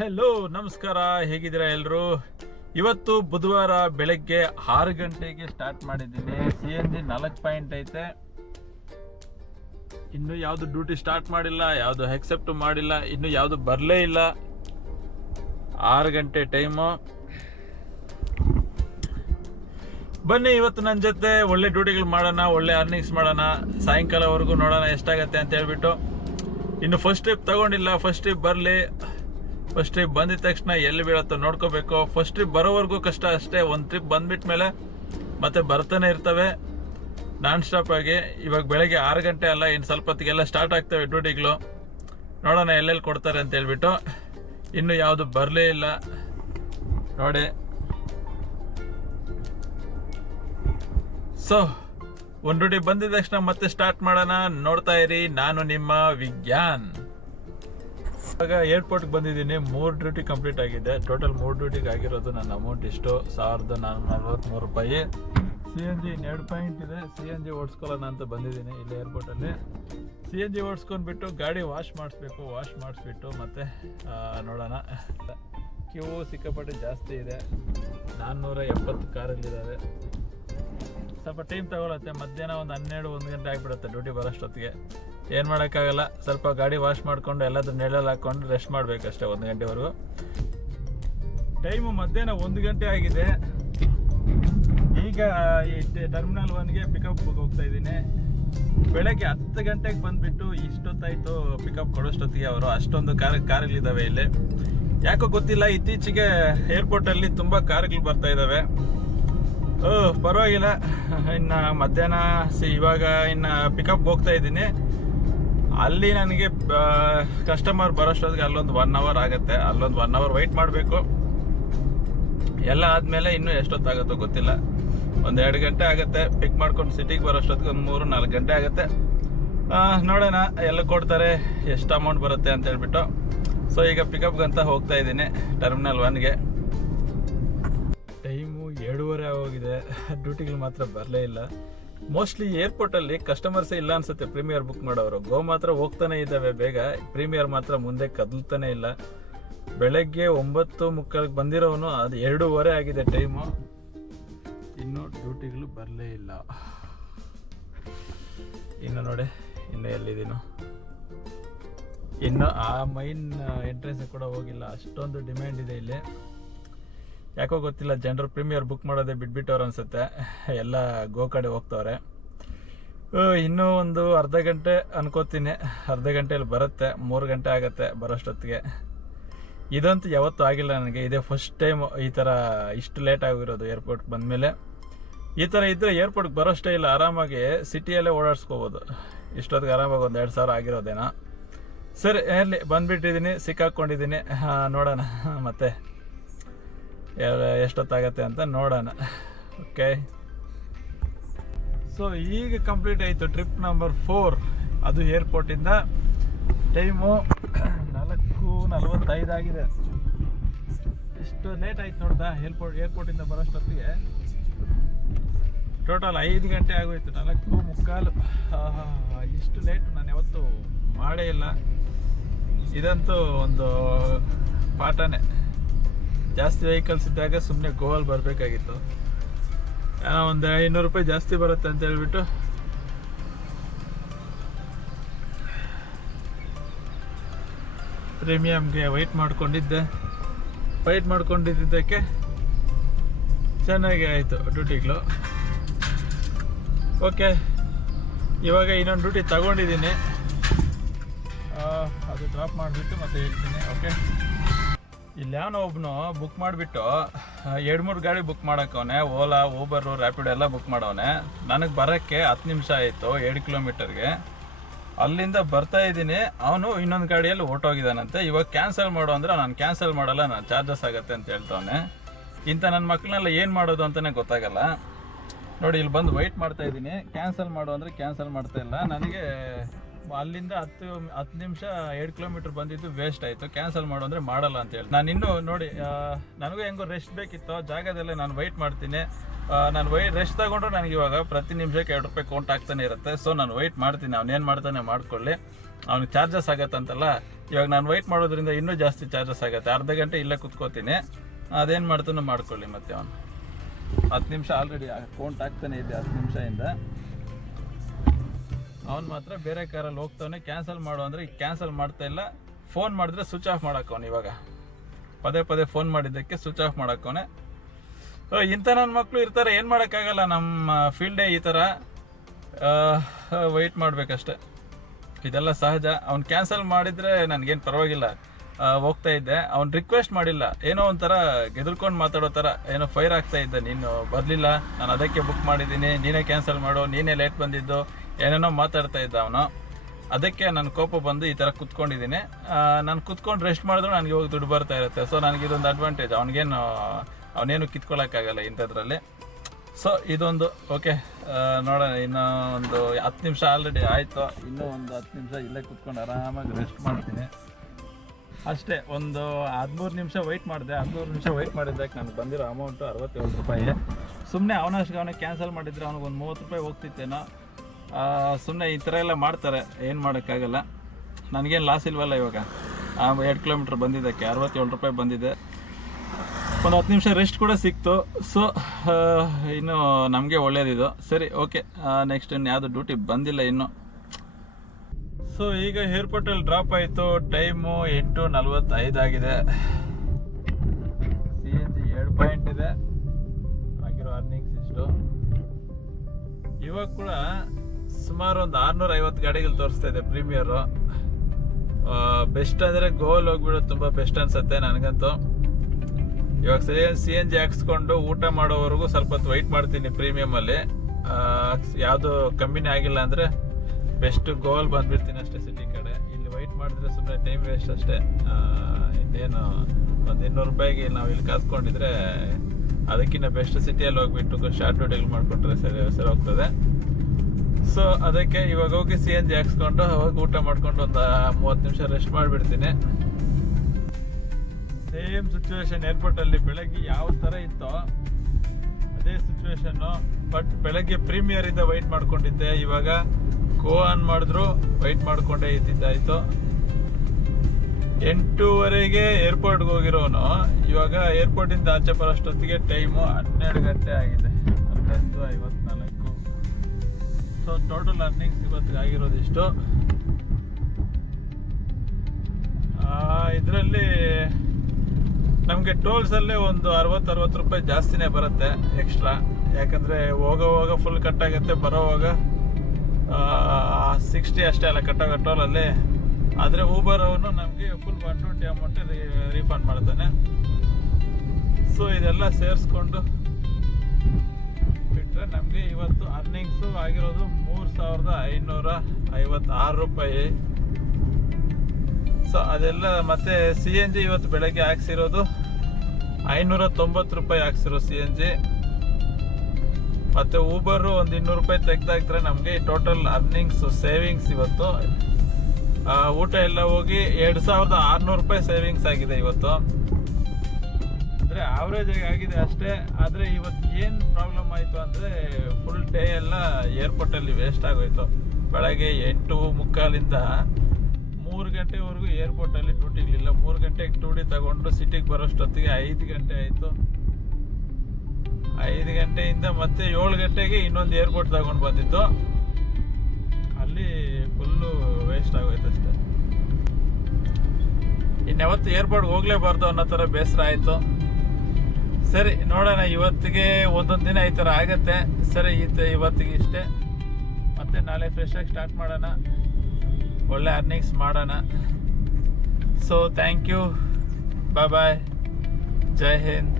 Hello ನಮಸ್ಕಾರ, ಹೇಗಿದ್ದೀರಾ ಎಲ್ಲರೂ? ಇವತ್ತು ಬುಧವಾರ ಬೆಳಗ್ಗೆ 6 ಗಂಟೆಗೆ ಸ್ಟಾರ್ಟ್ ಮಾಡಿದ್ದೀನಿ. CNG 4 ಪಾಯಿಂಟ್ ಐತೆ. ಇನ್ನು ಯಾವುದು ಡ್ಯೂಟಿ ಸ್ಟಾರ್ಟ್ ಮಾಡಿಲ್ಲ, ಯಾವುದು ಎಕ್ಸೆಪ್ಟ್ ಮಾಡಿಲ್ಲ, ಇನ್ನು ಯಾವುದು ಬರಲೇ ಇಲ್ಲ. 6 ಗಂಟೆ ಟೈಮು. ಬನ್ನಿ ಇವತ್ತು ನನ್ನ ಜೊತೆ ಒಳ್ಳೆ ಡ್ಯೂಟಿಗಳು ಮಾಡೋಣ, ಒಳ್ಳೆ ಅರ್ನಿಂಗ್ಸ್ ಮಾಡೋಣ. ಸಾಯಂಕಾಲವರೆಗೂ ನೋಡೋಣ ಎಷ್ಟಾಗತ್ತೆ ಅಂತ ಹೇಳ್ಬಿಟ್ಟು. ಇನ್ನು ಫಸ್ಟ್ ಟ್ರಿಪ್ ತಗೊಂಡಿಲ್ಲ, ಫಸ್ಟ್ ಟ್ರಿಪ್ ಬರಲಿ. ಫಸ್ಟ್ ಟ್ರಿಪ್ ಬಂದಿದ ತಕ್ಷಣ ಎಲ್ಲಿ ಬೀಳತ್ತೋ ನೋಡ್ಕೋಬೇಕು. ಫಸ್ಟ್ ಟ್ರಿಪ್ ಬರೋವರೆಗೂ ಕಷ್ಟ ಅಷ್ಟೇ. ಒಂದು ಟ್ರಿಪ್ ಬಂದ್ಬಿಟ್ಟ ಮೇಲೆ ಮತ್ತೆ ಬರ್ತಾನೆ ಇರ್ತವೆ ನಾನ್ ಸ್ಟಾಪ್ ಆಗಿ. ಇವಾಗ ಬೆಳಗ್ಗೆ 6 ಗಂಟೆ ಅಲ್ಲ, ಇನ್ನು ಸ್ವಲ್ಪ ಹೊತ್ತಿಗೆಲ್ಲ ಸ್ಟಾರ್ಟ್ ಆಗ್ತವೆ ಡ್ಯೂಟಿಗಳು. ನೋಡೋಣ ಎಲ್ಲೆಲ್ಲಿ ಕೊಡ್ತಾರೆ ಅಂತ ಹೇಳ್ಬಿಟ್ಟು. ಇನ್ನು ಯಾವುದು ಬರಲೇ ಇಲ್ಲ ನೋಡಿ. ಸೊ ಒಂದು ಡ್ಯೂಟಿ ಬಂದಿದ ತಕ್ಷಣ ಮತ್ತೆ ಸ್ಟಾರ್ಟ್ ಮಾಡೋಣ. ನೋಡ್ತಾ ಇರಿ, ನಾನು ನಿಮ್ಮ ವಿಜ್ಞಾನ್. ಇವಾಗ ಏರ್ಪೋರ್ಟ್ಗೆ ಬಂದಿದ್ದೀನಿ. 3 ಡ್ಯೂಟಿ ಕಂಪ್ಲೀಟ್ ಆಗಿದೆ. ಟೋಟಲ್ 3 ಡ್ಯೂಟಿಗೆ ಆಗಿರೋದು ನನ್ನ ಅಮೌಂಟ್ ಇಷ್ಟು, 1443 ರೂಪಾಯಿ. CNG 2 ಪಾಯಿಂಟ್ ಇದೆ. CNG ಓಡಿಸ್ಕೊಳ್ಳೋಣ ಅಂತ ಬಂದಿದ್ದೀನಿ ಇಲ್ಲಿ ಏರ್ಪೋರ್ಟಲ್ಲಿ. CNG ಓಡಿಸ್ಕೊಂಡ್ಬಿಟ್ಟು ಗಾಡಿ ವಾಶ್ ಮಾಡಿಸ್ಬಿಟ್ಟು ಮತ್ತೆ ನೋಡೋಣ. ಕ್ಯೂ ಸಿಕ್ಕಾಪಟ್ಟೆ ಜಾಸ್ತಿ ಇದೆ. 470 ಕಾರಲ್ಲಿದ್ದಾವೆ. ಸ್ವಲ್ಪ ಟೈಮ್ ತಗೊಳತ್ತೆ. ಮಧ್ಯಾಹ್ನ ಒಂದು 12-1 ಗಂಟೆ ಆಗಿಬಿಡುತ್ತೆ ಡ್ಯೂಟಿ ಬರೋಷ್ಟೊತ್ತಿಗೆ. ಏನು ಮಾಡೋಕ್ಕಾಗಲ್ಲ. ಸ್ವಲ್ಪ ಗಾಡಿ ವಾಶ್ ಮಾಡಿಕೊಂಡು ಎಲ್ಲಾದ್ರೂ ನೆರಳಲ್ಲಿ ಹಾಕ್ಕೊಂಡು ರೆಸ್ಟ್ ಮಾಡಬೇಕಷ್ಟೇ 1 ಗಂಟೆವರೆಗೂ. ಟೈಮು ಮಧ್ಯಾಹ್ನ 1 ಗಂಟೆ ಆಗಿದೆ. ಈಗ ಈ ಟರ್ಮಿನಲ್ 1ಗೆ ಪಿಕಪ್ ಹೋಗ್ತಾ ಇದ್ದೀನಿ. ಬೆಳಗ್ಗೆ 10 ಗಂಟೆಗೆ ಬಂದುಬಿಟ್ಟು ಇಷ್ಟೊತ್ತಾಯಿತು ಪಿಕಪ್ ಕೊಡೋಷ್ಟೊತ್ತಿಗೆ ಅವರು. ಅಷ್ಟೊಂದು ಕಾರುಗಳಿದ್ದಾವೆ ಇಲ್ಲಿ. ಯಾಕೋ ಗೊತ್ತಿಲ್ಲ, ಇತ್ತೀಚೆಗೆ ಏರ್ಪೋರ್ಟಲ್ಲಿ ತುಂಬ ಕಾರುಗಳು ಬರ್ತಾ ಇದ್ದಾವೆ. ಪರವಾಗಿಲ್ಲ. ಇನ್ನು ಮಧ್ಯಾಹ್ನ ಇವಾಗ ಇನ್ನು ಪಿಕಪ್ ಹೋಗ್ತಾ ಇದ್ದೀನಿ. ಅಲ್ಲಿ ನನಗೆ ಕಸ್ಟಮರ್ ಬರೋಷ್ಟೊತ್ತಿಗೆ ಅಲ್ಲೊಂದು 1 ಅವರ್ ಆಗುತ್ತೆ. ಅಲ್ಲೊಂದು 1 ಅವರ್ ವೆಯ್ಟ್ ಮಾಡಬೇಕು. ಎಲ್ಲ ಆದಮೇಲೆ ಇನ್ನೂ ಎಷ್ಟೊತ್ತಾಗುತ್ತೋ ಗೊತ್ತಿಲ್ಲ. ಒಂದು 2 ಗಂಟೆ ಆಗುತ್ತೆ. ಪಿಕ್ ಮಾಡ್ಕೊಂಡು ಸಿಟಿಗೆ ಬರೋಷ್ಟೊತ್ತಿಗೆ ಒಂದು 3-4 ಗಂಟೆ ಆಗುತ್ತೆ. ನೋಡೋಣ ಎಲ್ಲ ಕೊಡ್ತಾರೆ, ಎಷ್ಟು ಅಮೌಂಟ್ ಬರುತ್ತೆ ಅಂತ ಹೇಳ್ಬಿಟ್ಟು. ಸೊ ಈಗ ಪಿಕಪ್ಗಂತ ಹೋಗ್ತಾ ಇದ್ದೀನಿ ಟರ್ಮಿನಲ್ 1ಗೆ. ಟೈಮು 7:30 ಆಗೋಗಿದೆ. ಡ್ಯೂಟಿಗಳು ಮಾತ್ರ ಬರಲೇ ಇಲ್ಲ. ಮೋಸ್ಟ್ಲಿ ಏರ್ಪೋರ್ಟಲ್ಲಿ ಕಸ್ಟಮರ್ಸೇ ಇಲ್ಲ ಅನ್ಸುತ್ತೆ ಪ್ರೀಮಿಯರ್ ಬುಕ್ ಮಾಡೋರು. ಗೋ ಮಾತ್ರ ಹೋಗ್ತಾನೆ ಇದ್ದಾವೆ ಬೇಗ. ಪ್ರೀಮಿಯರ್ ಮಾತ್ರ ಮುಂದೆ ಕದಲ್ತಾನೆ ಇಲ್ಲ. ಬೆಳಗ್ಗೆ 9:30 ಬಂದಿರೋನು ಅದು 2:30 ಆಗಿದೆ ಟೈಮು. ಇನ್ನೂ ಡ್ಯೂಟಿಗಳು ಬರಲೇ ಇಲ್ಲ. ಇನ್ನು ನೋಡಿ, ಇನ್ನು ಎಲ್ಲಿದ್ದೀನೋ. ಇನ್ನು ಆ ಮೈನ್ ಎಂಟ್ರೆನ್ಸ್ ಕೂಡ ಹೋಗಿಲ್ಲ. ಅಷ್ಟೊಂದು ಡಿಮ್ಯಾಂಡ್ ಇದೆ ಇಲ್ಲಿ. ಯಾಕೋ ಗೊತ್ತಿಲ್ಲ, ಜನರು ಪ್ರೀಮಿಯರ್ ಬುಕ್ ಮಾಡೋದೇ ಬಿಟ್ಬಿಟ್ಟವ್ರು ಅನ್ಸುತ್ತೆ. ಎಲ್ಲ ಗೋ ಕಡೆ ಹೋಗ್ತವ್ರೆ. ಇನ್ನೂ ಒಂದು ಅರ್ಧ ಗಂಟೆ ಅನ್ಕೋತೀನಿ. ಅರ್ಧ ಗಂಟೆಯಲ್ಲಿ ಬರುತ್ತೆ. 3 ಗಂಟೆ ಆಗುತ್ತೆ ಬರೋಷ್ಟೊತ್ತಿಗೆ. ಇದಂತೂ ಯಾವತ್ತೂ ಆಗಿಲ್ಲ ನನಗೆ. ಇದೇ ಫಸ್ಟ್ ಟೈಮ್ ಈ ಥರ ಇಷ್ಟು ಲೇಟ್ ಆಗಿರೋದು ಏರ್ಪೋರ್ಟ್ಗೆ ಬಂದಮೇಲೆ. ಈ ಥರ ಇದ್ದರೆ ಏರ್ಪೋರ್ಟ್ಗೆ ಬರೋಷ್ಟೇ ಇಲ್ಲ. ಆರಾಮಾಗಿ ಸಿಟಿಯಲ್ಲೇ ಓಡಾಡಿಸ್ಕೋಬೋದು. ಇಷ್ಟೊತ್ತಿಗೆ ಆರಾಮಾಗಿ ಒಂದು 2,000 ಆಗಿರೋದೇನೋ. ಸರಿ, ಎಲ್ಲಿ ಬಂದುಬಿಟ್ಟಿದ್ದೀನಿ, ಸಿಕ್ಕಾಕ್ಕೊಂಡಿದ್ದೀನಿ. ನೋಡೋಣ ಮತ್ತೆ ಎಷ್ಟೊತ್ತಾಗತ್ತೆ ಅಂತ ನೋಡೋಣ. ಓಕೆ, ಸೊ ಈಗ ಕಂಪ್ಲೀಟ್ ಆಯಿತು ಟ್ರಿಪ್ ನಂಬರ್ 4. ಅದು ಏರ್ಪೋರ್ಟಿಂದ. ಟೈಮು 4:45 ಆಗಿದೆ. ಎಷ್ಟು ಲೇಟ್ ಆಯ್ತು ನೋಡ್ದಾ ಏರ್ಪೋರ್ಟಿಂದ ಬರೋಷ್ಟೊತ್ತಿಗೆ. ಟೋಟಲ್ 5 ಗಂಟೆ ಆಗೋಯ್ತು. 4:45. ಇಷ್ಟು ಲೇಟು ನಾನು ಯಾವತ್ತೂ ಮಾಡೇ ಇಲ್ಲ. ಇದಂತೂ ಒಂದು ಪಾಠನೇ. ಜಾಸ್ತಿ ವೆಹಿಕಲ್ಸ್ ಇದ್ದಾಗ ಸುಮ್ಮನೆ ಗೋವಲ್ಲಿ ಬರಬೇಕಾಗಿತ್ತು. ಏನೋ ಒಂದು 500 ರೂಪಾಯಿ ಜಾಸ್ತಿ ಬರುತ್ತೆ ಅಂತ ಹೇಳ್ಬಿಟ್ಟು ಪ್ರೀಮಿಯಮ್ಗೆ ವೆಯ್ಟ್ ಮಾಡ್ಕೊಂಡಿದ್ದಕ್ಕೆ ಚೆನ್ನಾಗಿ ಆಯಿತು ಡ್ಯೂಟಿಗಳು. ಓಕೆ, ಇವಾಗ ಇನ್ನೊಂದು ಡ್ಯೂಟಿ ತಗೊಂಡಿದ್ದೀನಿ. ಅದು ಡ್ರಾಪ್ ಮಾಡಿಬಿಟ್ಟು ಮತ್ತೆ ಹೇಳ್ತೀನಿ. ಓಕೆ, ಇಲ್ಲಿ ಯಾವನೋ ಒಬ್ಬನು ಬುಕ್ ಮಾಡಿಬಿಟ್ಟು 2-3 ಗಾಡಿ ಬುಕ್ ಮಾಡೋಕ್ಕವನೆ. ಓಲಾ, ಊಬರು, ರ್ಯಾಪಿಡೋ ಎಲ್ಲ ಬುಕ್ ಮಾಡವನೆ. ನನಗೆ ಬರೋಕ್ಕೆ 10 ನಿಮಿಷ ಆಯಿತು 7 ಕಿಲೋಮೀಟರ್ಗೆ. ಅಲ್ಲಿಂದ ಬರ್ತಾ ಇದ್ದೀನಿ. ಅವನು ಇನ್ನೊಂದು ಗಾಡಿಯಲ್ಲಿ ಹೊರ್ಟೋಗಿದ್ದಾನಂತೆ. ಇವಾಗ ಕ್ಯಾನ್ಸಲ್ ಮಾಡು ಅಂದರೆ ನಾನು ಕ್ಯಾನ್ಸಲ್ ಮಾಡಲ್ಲ, ನಾನು ಚಾರ್ಜಸ್ ಆಗುತ್ತೆ ಅಂತ ಹೇಳ್ತವನೆ. ಇಂಥ ನನ್ನ ಮಕ್ಕಳನ್ನೆಲ್ಲ ಏನು ಮಾಡೋದು ಅಂತಲೇ ಗೊತ್ತಾಗಲ್ಲ. ನೋಡಿ, ಇಲ್ಲಿ ಬಂದು ವೆಯ್ಟ್ ಮಾಡ್ತಾ ಇದ್ದೀನಿ. ಕ್ಯಾನ್ಸಲ್ ಮಾಡು ಅಂದರೆ ಕ್ಯಾನ್ಸಲ್ ಮಾಡ್ತಾ ಇಲ್ಲ. ನನಗೆ ಅಲ್ಲಿಂದ 10 ನಿಮಿಷ 7 ಕಿಲೋಮೀಟರ್ ಬಂದಿದ್ದು ವೇಸ್ಟ್ ಆಯಿತು. ಕ್ಯಾನ್ಸಲ್ ಮಾಡು ಅಂದರೆ ಮಾಡಲ್ಲ ಅಂತ ಹೇಳಿ. ನಾನು ಇನ್ನೂ ನೋಡಿ, ನನಗೂ ಹೆಂಗೋ ರೆಸ್ಟ್ ಬೇಕಿತ್ತು. ಜಾಗದಲ್ಲೇ ನಾನು ವೆಯ್ಟ್ ಮಾಡ್ತೀನಿ. ನಾನು ರೆಸ್ಟ್ ತಗೊಂಡ್ರೆ ನನಗೆ ಇವಾಗ ಪ್ರತಿ ನಿಮಿಷಕ್ಕೆ 2 ರೂಪಾಯಿ ಕೌಂಟ್ ಆಗ್ತಾನೆ ಇರುತ್ತೆ. ಸೊ ನಾನು ವೆಯ್ಟ್ ಮಾಡ್ತೀನಿ, ಅವನೇನು ಮಾಡ್ತಾನೆ ಮಾಡ್ಕೊಳ್ಳಿ. ಅವ್ನಿಗೆ ಚಾರ್ಜಸ್ ಆಗತ್ತಂತಲ್ಲ. ಇವಾಗ ನಾನು ವೆಯ್ಟ್ ಮಾಡೋದ್ರಿಂದ ಇನ್ನೂ ಜಾಸ್ತಿ ಚಾರ್ಜಸ್ ಆಗುತ್ತೆ. ಅರ್ಧ ಗಂಟೆ ಇಲ್ಲೇ ಕುತ್ಕೋತೀನಿ, ಅದೇನು ಮಾಡ್ತಾನೋ ಮಾಡ್ಕೊಳ್ಳಿ. ಮತ್ತೆ ಅವನು 10 ನಿಮಿಷ ಆಲ್ರೆಡಿ ಕೌಂಟ್ ಆಗ್ತಾನೆ ಇದೆ, 10 ನಿಮಿಷದಿಂದ. ಅವ್ನು ಮಾತ್ರ ಬೇರೆ ಕಾರಲ್ಲಿ ಹೋಗ್ತಾನೆ. ಕ್ಯಾನ್ಸಲ್ ಮಾಡು ಅಂದರೆ ಈಗ ಕ್ಯಾನ್ಸಲ್ ಮಾಡ್ತಾ ಇಲ್ಲ. ಫೋನ್ ಮಾಡಿದ್ರೆ ಸ್ವಿಚ್ ಆಫ್ ಮಾಡಕ್ಕವನು. ಇವಾಗ ಪದೇ ಪದೇ ಫೋನ್ ಮಾಡಿದ್ದಕ್ಕೆ ಸ್ವಿಚ್ ಆಫ್ ಮಾಡಕ್ಕವನೆ. ಇಂಥ ನನ್ನ ಮಕ್ಕಳು ಇರ್ತಾರೆ, ಏನು ಮಾಡೋಕ್ಕಾಗಲ್ಲ. ನಮ್ಮ ಫೀಲ್ಡೇ ಈ ಥರ, ವೆಯ್ಟ್ ಮಾಡಬೇಕಷ್ಟೆ. ಇದೆಲ್ಲ ಸಹಜ. ಅವ್ನು ಕ್ಯಾನ್ಸಲ್ ಮಾಡಿದರೆ ನನಗೇನು ಪರವಾಗಿಲ್ಲ, ಹೋಗ್ತಾ ಇದ್ದೆ. ಅವ್ನು ರಿಕ್ವೆಸ್ಟ್ ಮಾಡಿಲ್ಲ, ಏನೋ ಒಂಥರ ಗೆದ್ರಕೊಂಡು ಮಾತಾಡೋ ಥರ ಏನೋ ಫೈರ್ ಆಗ್ತಾ ಇದ್ದೆ. ನೀನು ಬರಲಿಲ್ಲ, ನಾನು ಅದಕ್ಕೆ ಬುಕ್ ಮಾಡಿದ್ದೀನಿ, ನೀನೇ ಕ್ಯಾನ್ಸಲ್ ಮಾಡು, ನೀನೇ ಲೇಟ್ ಬಂದಿದ್ದು, ಏನೇನೋ ಮಾತಾಡ್ತಾ ಇದ್ದ ಅವನು. ಅದಕ್ಕೆ ನನ್ನ ಕೋಪ ಬಂದು ಈ ಥರ ಕುತ್ಕೊಂಡಿದ್ದೀನಿ. ನಾನು ಕುತ್ಕೊಂಡು ರೆಸ್ಟ್ ಮಾಡಿದ್ರು ನನಗೆ ಹೋಗಿ ದುಡ್ಡು ಬರ್ತಾ ಇರುತ್ತೆ. ಸೊ ನನಗಿದೊಂದು ಅಡ್ವಾಂಟೇಜ್. ಅವನೇನು ಕಿತ್ಕೊಳ್ಳೋಕ್ಕಾಗಲ್ಲ ಇಂಥದ್ರಲ್ಲಿ. ಸೊ ಇದೊಂದು ಓಕೆ. ನೋಡೋಣ, ಇನ್ನೂ ಒಂದು 10 ನಿಮಿಷ ಆಲ್ರೆಡಿ ಆಯಿತು. ಇನ್ನೂ ಒಂದು 10 ನಿಮಿಷ ಇಲ್ಲೇ ಕುತ್ಕೊಂಡು ಆರಾಮಾಗಿ ರೆಸ್ಟ್ ಮಾಡ್ತೀನಿ ಅಷ್ಟೇ. ಒಂದು 13 ನಿಮಿಷ ವೆಯ್ಟ್ ಮಾಡಿದೆ. 13 ನಿಮಿಷ ವೆಯ್ಟ್ ಮಾಡಿದ್ದಕ್ಕೆ ನನಗೆ ಬಂದಿರೋ ಅಮೌಂಟು 67 ರೂಪಾಯಿ. ಸುಮ್ಮನೆ ಅವನಷ್ಟು ಅವನಿಗೆ ಕ್ಯಾನ್ಸಲ್ ಮಾಡಿದರೆ ಅವ್ನಿಗೊಂದು 30 ರೂಪಾಯಿ ಹೋಗ್ತಿತ್ತೇನೋ. ಸುಮ್ಮನೆ ಈ ಥರ ಎಲ್ಲ ಮಾಡ್ತಾರೆ, ಏನು ಮಾಡೋಕ್ಕಾಗಲ್ಲ. ನನಗೇನು ಲಾಸ್ ಇಲ್ವಲ್ಲ. ಇವಾಗ 2 ಕಿಲೋಮೀಟ್ರ್ ಬಂದಿದ್ದಕ್ಕೆ 67 ರೂಪಾಯಿ ಬಂದಿದೆ. ಒಂದು 10 ನಿಮಿಷ ರೆಸ್ಟ್ ಕೂಡ ಸಿಕ್ತು. ಸೊ ಇನ್ನು ನಮಗೆ ಒಳ್ಳೇದಿದು. ಸರಿ, ಓಕೆ. ನೆಕ್ಸ್ಟ್ ಇನ್ನು ಯಾವುದು ಡ್ಯೂಟಿ ಬಂದಿಲ್ಲ ಇನ್ನು. ಸೊ ಈಗ ಏರ್ಪೋರ್ಟಲ್ಲಿ ಡ್ರಾಪ್ ಆಯಿತು. ಟೈಮು 8:45 ಆಗಿದೆ. CNG 2 ಪಾಯಿಂಟ್ ಇದೆ. ಆಗಿರೋ ಅರ್ನಿಂಗ್ಸ್ ಇಷ್ಟು. ಇವಾಗ ಕೂಡ ಸುಮಾರು ಒಂದು 650 ಗಾಡಿಗಳು ತೋರಿಸ್ತಾ ಇದೆ ಪ್ರೀಮಿಯರು. ಬೆಸ್ಟ್ ಅಂದರೆ ಗೋಲ್ ಹೋಗ್ಬಿಡೋದು ತುಂಬ ಬೆಸ್ಟ್ ಅನ್ಸುತ್ತೆ ನನಗಂತೂ. ಇವಾಗ CNG ಹಾಕ್ಸ್ಕೊಂಡು ಊಟ ಮಾಡೋವರೆಗೂ ಸ್ವಲ್ಪ ಹೊತ್ತು ವೆಯ್ಟ್ ಮಾಡ್ತೀನಿ ಪ್ರೀಮಿಯಮಲ್ಲಿ. ಯಾವುದು ಕಮ್ಮಿನೇ ಆಗಿಲ್ಲ ಅಂದರೆ ಬೆಸ್ಟ್ ಗೋಲ್ ಬಂದುಬಿಡ್ತೀನಿ ಅಷ್ಟೇ ಸಿಟಿ ಕಡೆ. ಇಲ್ಲಿ ವೆಯ್ಟ್ ಮಾಡಿದ್ರೆ ಸುಮ್ಮನೆ ಟೈಮ್ ವೇಸ್ಟ್ ಅಷ್ಟೇ. ಇನ್ನೇನು ಒಂದು 200 ರೂಪಾಯಿಗೆ ನಾವು ಇಲ್ಲಿ ಕಾಸ್ಕೊಂಡಿದ್ರೆ ಅದಕ್ಕಿಂತ ಬೆಸ್ಟ್ ಸಿಟಿಯಲ್ಲಿ ಹೋಗ್ಬಿಟ್ಟು ಶಾರ್ಟ್ ಡ್ಯೂಟಿಗಳು ಮಾಡಿಕೊಂಡ್ರೆ ಸರಿ ಹೋಗ್ತದೆ. ಸೊ ಅದಕ್ಕೆ ಇವಾಗ ಹೋಗಿ CNG ಹಾಕ್ಸ್ಕೊಂಡು ಹೋಗಿ ಊಟ ಮಾಡ್ಕೊಂಡು ಒಂದು 30 ನಿಮಿಷ ರೆಸ್ಟ್ ಮಾಡಿಬಿಡ್ತೀನಿ. ಸೇಮ್ ಸಿಚುವೇಶನ್ ಏರ್ಪೋರ್ಟಲ್ಲಿ ಬೆಳಗ್ಗೆ ಯಾವ ಥರ ಇತ್ತೋ ಅದೇ ಸಿಚುವೇಶನ್ನು. ಬಟ್ ಬೆಳಗ್ಗೆ ಪ್ರೀಮಿಯರ್ ಇಂದ ವೆಯ್ಟ್ ಮಾಡ್ಕೊಂಡಿದ್ದೆ. ಇವಾಗ ಗೋ ಆನ್ ಮಾಡಿದ್ರು ವೆಯ್ಟ್ ಮಾಡ್ಕೊಂಡೇ ಇದ್ದಿದ್ದಾಯಿತು. 8:30ಗೆ ಏರ್ಪೋರ್ಟ್ಗೆ ಹೋಗಿರೋನು ಇವಾಗ ಏರ್ಪೋರ್ಟಿಂದ ಆಚೆ ಬರೋಷ್ಟೊತ್ತಿಗೆ ಟೈಮು 12 ಗಂಟೆ ಆಗಿದೆ, 11:54. ಸೊ ಟೋಟಲ್ ಅರ್ನಿಂಗ್ಸ್ ಇವತ್ತಿಗೆ ಆಗಿರೋದಿಷ್ಟು. ಇದರಲ್ಲಿ ನಮಗೆ ಟೋಲ್ಸಲ್ಲೇ ಒಂದು 60 ರೂಪಾಯಿ ಜಾಸ್ತಿನೇ ಬರುತ್ತೆ ಎಕ್ಸ್ಟ್ರಾ. ಯಾಕಂದರೆ ಹೋಗೋವಾಗ ಫುಲ್ ಕಟ್ಟಾಗುತ್ತೆ, ಬರೋವಾಗ 60 ಅಷ್ಟೇ ಅಲ್ಲ ಕಟ್ಟಾಗೋ ಟೋಲಲ್ಲಿ. ಆದರೆ ಊಬರ್ ಅವನು ನಮಗೆ ಫುಲ್ 120 ಅಮೌಂಟ್ ರೀಫಂಡ್ ಮಾಡ್ತಾನೆ. ಸೊ ಇದೆಲ್ಲ ಸೇರಿಸ್ಕೊಂಡು ಬಿಟ್ಟರೆ ನಮಗೆ ಇವತ್ತು ಅರ್ನಿಂಗ್ಸು ಆಗಿರೋದು 3556 ರೂಪಾಯಿ. ಸೊ ಅದೆಲ್ಲ ಮತ್ತೆ CNG ಇವತ್ತು ಬೆಳಗ್ಗೆ ಹಾಕ್ಸಿರೋದು 590 ರೂಪಾಯಿ ಹಾಕ್ಸಿರೋ CNG. ಮತ್ತು ಊಬರು ಒಂದು 200 ರೂಪಾಯಿ ತೆಗ್ದಾಕ್ತಾರೆ ನಮಗೆ. ಟೋಟಲ್ ಅರ್ನಿಂಗ್ಸ್ ಸೇವಿಂಗ್ಸ್ ಇವತ್ತು ಊಟ ಎಲ್ಲ ಹೋಗಿ 2600 ರೂಪಾಯಿ ಸೇವಿಂಗ್ಸ್ ಆಗಿದೆ ಇವತ್ತು. ಅಂದರೆ ಆವ್ರೇಜ್ ಆಗಿದೆ ಅಷ್ಟೇ. ಆದರೆ ಇವತ್ತು ಏನು ಪ್ರಾಬ್ಲಮ್ ಆಯಿತು ಅಂದರೆ ಫುಲ್ ಡೇ ಎಲ್ಲ ಏರ್ಪೋರ್ಟಲ್ಲಿ ವೇಸ್ಟ್ ಆಗೋಯ್ತು. ಬೆಳಗ್ಗೆ 8:45ರಿಂದ 3 ಗಂಟೆವರೆಗೂ ಏರ್ಪೋರ್ಟಲ್ಲಿ ಡ್ಯೂಟಿಗಳಿಲ್ಲ. 3 ಗಂಟೆಗೆ ಡ್ಯೂಟಿ ತಗೊಂಡು ಸಿಟಿಗೆ ಬರೋಷ್ಟೊತ್ತಿಗೆ 5 ಗಂಟೆ ಆಯಿತು. 5 ಗಂಟೆಯಿಂದ ಮತ್ತೆ 7 ಗಂಟೆಗೆ ಇನ್ನೊಂದು ಏರ್ಪೋರ್ಟ್ ತಗೊಂಡು ಬಂದಿದ್ದು. ಅಲ್ಲಿ ಫುಲ್ಲು ವೇಸ್ಟ್ ಆಗೋಯ್ತು ಅಷ್ಟೇ. ಇನ್ಯಾವತ್ತು ಏರ್ಪೋರ್ಟ್ಗೆ ಹೋಗ್ಲೇಬಾರ್ದು ಅನ್ನೋ ಥರ ಬೇಸರ ಆಯಿತು. ಸರಿ, ನೋಡೋಣ. ಇವತ್ತಿಗೆ ಒಂದೊಂದು ದಿನ ಈ ಥರ ಆಗತ್ತೆ. ಸರಿ, ಇವತ್ತಿಗೆ ಇಷ್ಟೇ. ಮತ್ತೆ ನಾಳೆ ಫ್ರೆಶ್ ಆಗಿ ಸ್ಟಾರ್ಟ್ ಮಾಡೋಣ, ಒಳ್ಳೆ ಅರ್ನಿಂಗ್ಸ್ ಮಾಡೋಣ. So thank you, bye bye, ಜೈ ಹಿಂದ್.